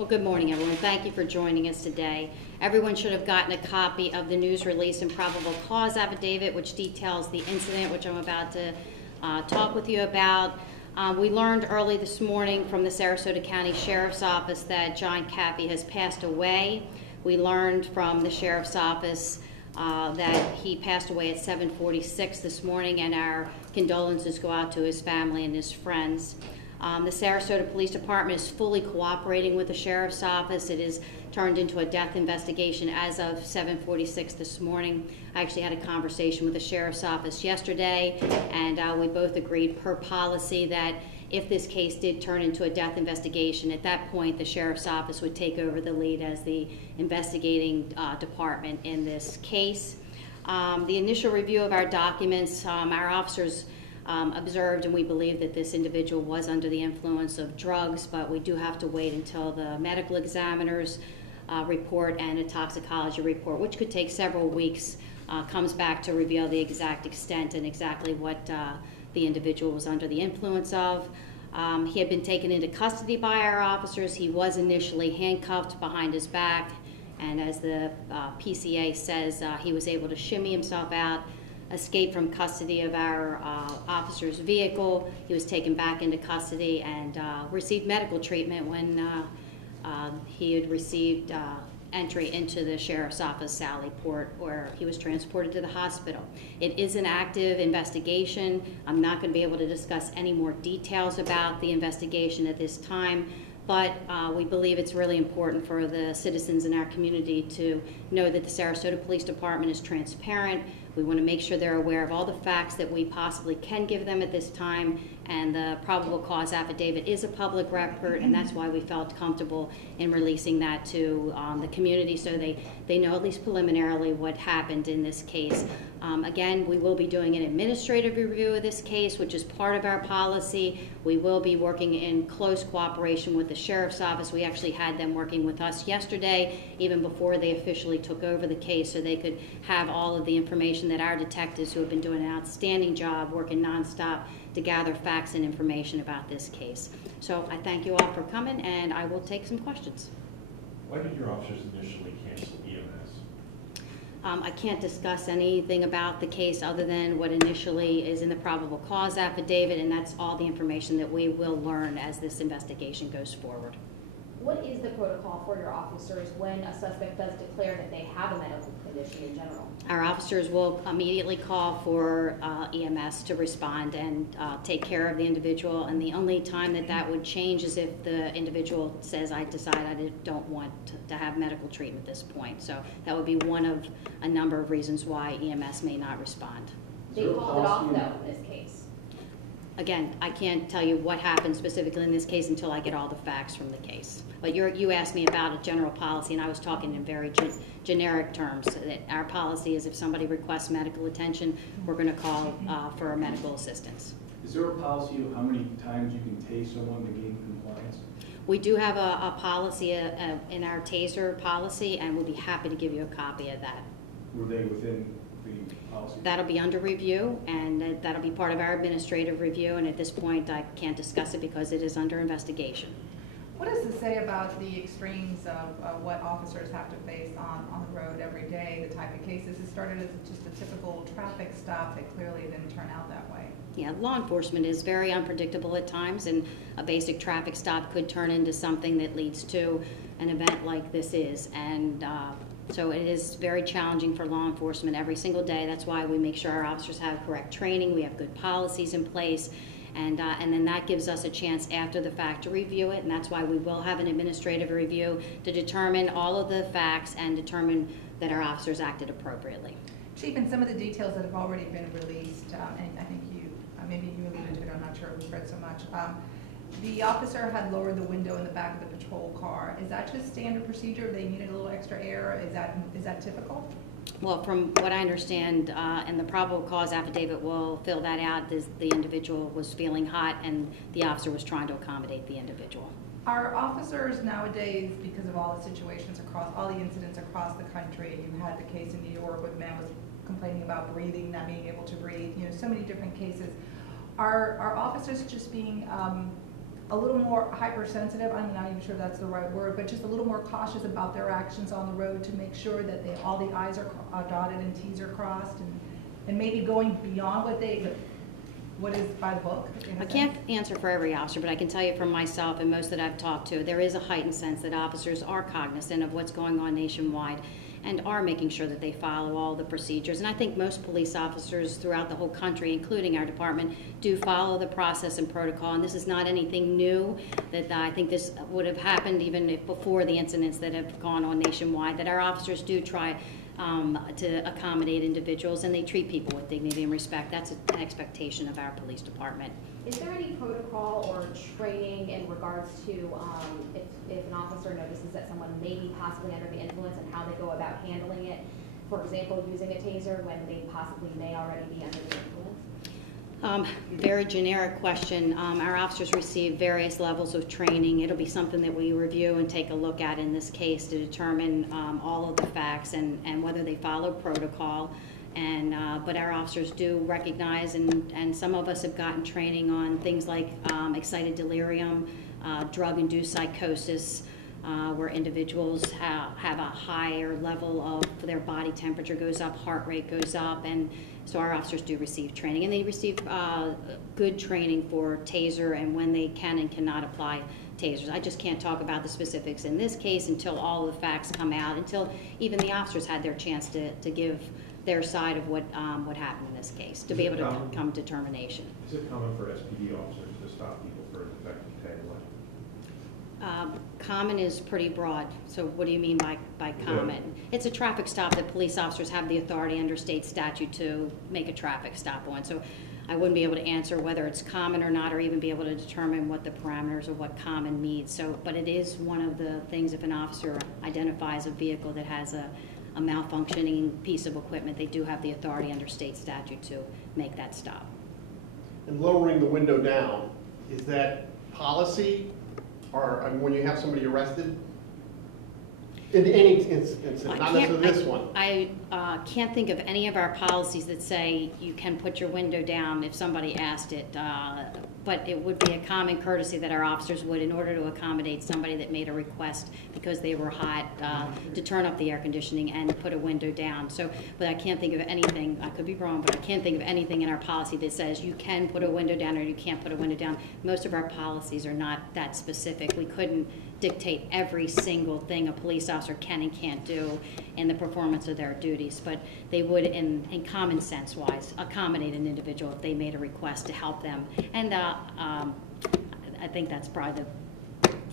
Well, good morning, everyone. Thank you for joining us today. Everyone should have gotten a copy of the news release and probable cause affidavit, which details the incident, which I'm about to talk with you about. We learned early this morning from the Sarasota County Sheriff's Office that John Kaafi has passed away. We learned from the Sheriff's Office that he passed away at 7:46 this morning, and our condolences go out to his family and his friends. The Sarasota Police Department is fully cooperating with the Sheriff's Office. It is turned into a death investigation as of 7:46 this morning. I actually had a conversation with the Sheriff's Office yesterday, and we both agreed per policy that if this case did turn into a death investigation, at that point the Sheriff's Office would take over the lead as the investigating department in this case. The initial review of our documents, our officers observed, and we believe that this individual was under the influence of drugs, but we do have to wait until the medical examiner's report and a toxicology report, which could take several weeks, comes back to reveal the exact extent and exactly what the individual was under the influence of. He had been taken into custody by our officers. He was initially handcuffed behind his back, and as the PCA says, he was able to shimmy himself out, escaped from custody of our officer's vehicle. He was taken back into custody and received medical treatment when he had received entry into the Sheriff's Office Sally Port, where he was transported to the hospital. It is an active investigation. I'm not going to be able to discuss any more details about the investigation at this time, but we believe it's really important for the citizens in our community to know that the Sarasota Police Department is transparent. We want to make sure they're aware of all the facts that we possibly can give them at this time, and the probable cause affidavit is a public record, and that's why we felt comfortable in releasing that to the community so they know at least preliminarily what happened in this case. Again, we will be doing an administrative review of this case, which is part of our policy. We will be working in close cooperation with the Sheriff's Office. We actually had them working with us yesterday, even before they officially took over the case, so they could have all of the information that our detectives, who have been doing an outstanding job working nonstop to gather facts and information about this case. So I thank you all for coming, and I will take some questions. Why did your officers initially cancel EMS? I can't discuss anything about the case other than what initially is in the probable cause affidavit, and that's all the information that we will learn as this investigation goes forward. What is the protocol for your officers when a suspect does declare that they have a medical condition in general? Our officers will immediately call for EMS to respond and take care of the individual, and the only time that would change is if the individual says, I decide I don't want to have medical treatment at this point. So that would be one of a number of reasons why EMS may not respond. They called it off, though, in this case. Again, I can't tell you what happened specifically in this case until I get all the facts from the case. But you asked me about a general policy, and I was talking in very generic terms. So that our policy is if somebody requests medical attention, we're going to call for medical assistance. Is there a policy of how many times you can tase someone to gain compliance? We do have a policy in our TASER policy, and we'll be happy to give you a copy of that. Were they within the policy? That'll be under review, and that'll be part of our administrative review, and at this point I can't discuss it because it is under investigation. What does it say about the extremes of what officers have to face on the road every day, the type of cases? It started as just a typical traffic stop that clearly didn't turn out that way. Yeah, law enforcement is very unpredictable at times, and a basic traffic stop could turn into something that leads to an event like this is. And so it is very challenging for law enforcement every single day. That's why we make sure our officers have correct training, we have good policies in place, and then that gives us a chance after the fact to review it, and that's why we will have an administrative review to determine all of the facts and determine that our officers acted appropriately. Chief, in some of the details that have already been released, and I think maybe you alluded to it, I'm not sure, we've read so much, the officer had lowered the window in the back of the patrol car. Is that just standard procedure? They needed a little extra air? Is that typical? Well, from what I understand, and the probable cause affidavit will fill that out, the individual was feeling hot and the officer was trying to accommodate the individual. Are officers nowadays, because of all the situations across, all the incidents across the country, you had the case in New York where the man was complaining about breathing, not being able to breathe, so many different cases. Are officers just being a little more hypersensitive, I'm not even sure that's the right word, but just a little more cautious about their actions on the road to make sure that all the I's are dotted and T's are crossed, and maybe going beyond what is by the book. I can't answer for every officer, but I can tell you from myself and most that I've talked to, there is a heightened sense that officers are cognizant of what's going on nationwide and are making sure that they follow all the procedures. And I think most police officers throughout the whole country, including our department, do follow the process and protocol. And this is not anything new. That I think this would have happened even if before the incidents that have gone on nationwide, that our officers do try to accommodate individuals, and they treat people with dignity and respect. That's an expectation of our police department. Is there any protocol or training in regards to if an officer notices that someone may be possibly under the influence and how they go about handling it? For example, using a taser when they possibly may already be under the influence? Very generic question. Our officers receive various levels of training. It'll be something that we review and take a look at in this case to determine all of the facts and whether they follow protocol. But our officers do recognize, and some of us have gotten training on things like excited delirium, drug-induced psychosis, where individuals have a higher level of their body temperature goes up, heart rate goes up, and so our officers do receive training, and they receive good training for taser and when they can and cannot apply tasers. I just can't talk about the specifics in this case until all the facts come out, until even the officers had their chance to give their side of what happened in this case, to be able to come to determination. Is it common for SPD officers to stop people for defective tag light? Common is pretty broad. So what do you mean by common? Yeah. It's a traffic stop that police officers have the authority under state statute to make a traffic stop on. So I wouldn't be able to answer whether it's common or not, or even be able to determine what the parameters of what common means. So, but it is one of the things, if an officer identifies a vehicle that has a malfunctioning piece of equipment, they do have the authority under state statute to make that stop. And lowering the window down, is that policy, or when you have somebody arrested? In any instance, not necessarily this one. I can't think of any of our policies that say you can put your window down if somebody asked it, but it would be a common courtesy that our officers would, in order to accommodate somebody that made a request because they were hot, to turn up the air conditioning and put a window down. So, but I can't think of anything, I could be wrong, but I can't think of anything in our policy that says you can put a window down or you can't put a window down. Most of our policies are not that specific. We couldn't dictate every single thing a police officer can and can't do in the performance of their duties, but they would, in common sense wise, accommodate an individual if they made a request to help them. And I think that's probably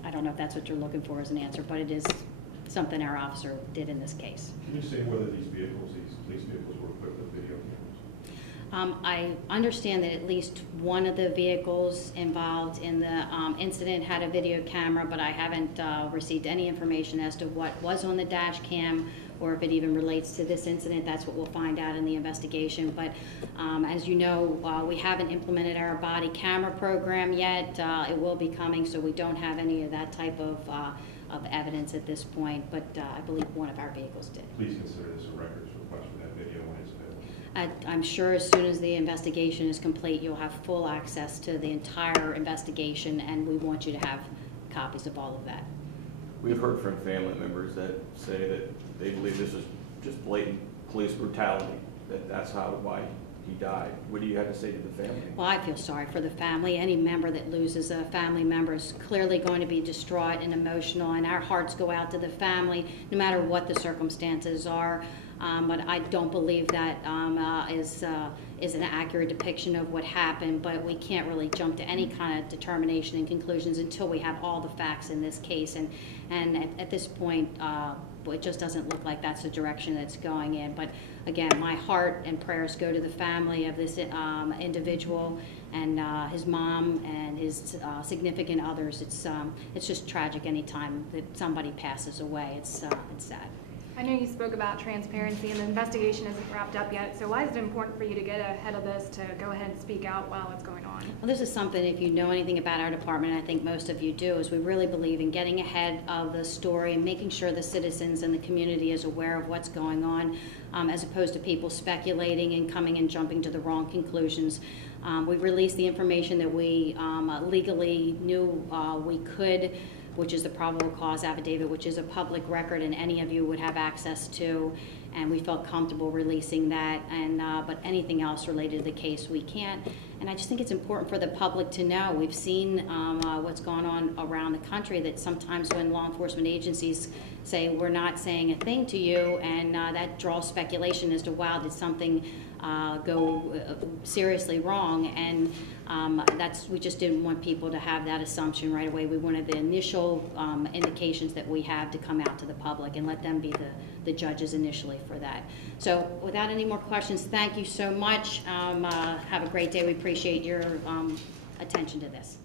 I don't know if that's what you're looking for as an answer, but it is something our officer did in this case. Can you say whether these police vehicles were equipped with video cameras? I understand that at least one of the vehicles involved in the incident had a video camera, but I haven't received any information as to what was on the dash cam or if it even relates to this incident. That's what we'll find out in the investigation. But as you know, we haven't implemented our body camera program yet. It will be coming, so we don't have any of that type of evidence at this point, but I believe one of our vehicles did. Please consider this a records request for that video when it's available. I'm sure as soon as the investigation is complete, you'll have full access to the entire investigation, and we want you to have copies of all of that. We've heard from family members that say that they believe this is just blatant police brutality, that's why he died. What do you have to say to the family? Well, I feel sorry for the family. Any member that loses a family member is clearly going to be distraught and emotional, and our hearts go out to the family no matter what the circumstances are. But I don't believe that is an accurate depiction of what happened, but we can't really jump to any kind of determination and conclusions until we have all the facts in this case. And at this point, it just doesn't look like that's the direction that's going in. But again, my heart and prayers go to the family of this individual and his mom and his significant others. It's just tragic any time that somebody passes away. It's sad. I know you spoke about transparency and the investigation isn't wrapped up yet, so why is it important for you to get ahead of this to go ahead and speak out while it's going on? Well, this is something, if you know anything about our department, and I think most of you do, is we really believe in getting ahead of the story and making sure the citizens and the community is aware of what's going on, as opposed to people speculating and coming and jumping to the wrong conclusions. We released the information that we legally knew we could, which is the probable cause affidavit, which is a public record and any of you would have access to, and we felt comfortable releasing that, and but anything else related to the case we can't. And I just think it's important for the public to know. We've seen what's going on around the country, that sometimes when law enforcement agencies say we're not saying a thing to you, and that draws speculation as to, wow, did something go seriously wrong, and we just didn't want people to have that assumption right away. We wanted the initial indications that we have to come out to the public and let them be the judges initially for that. So without any more questions, thank you so much. Have a great day. We appreciate your attention to this.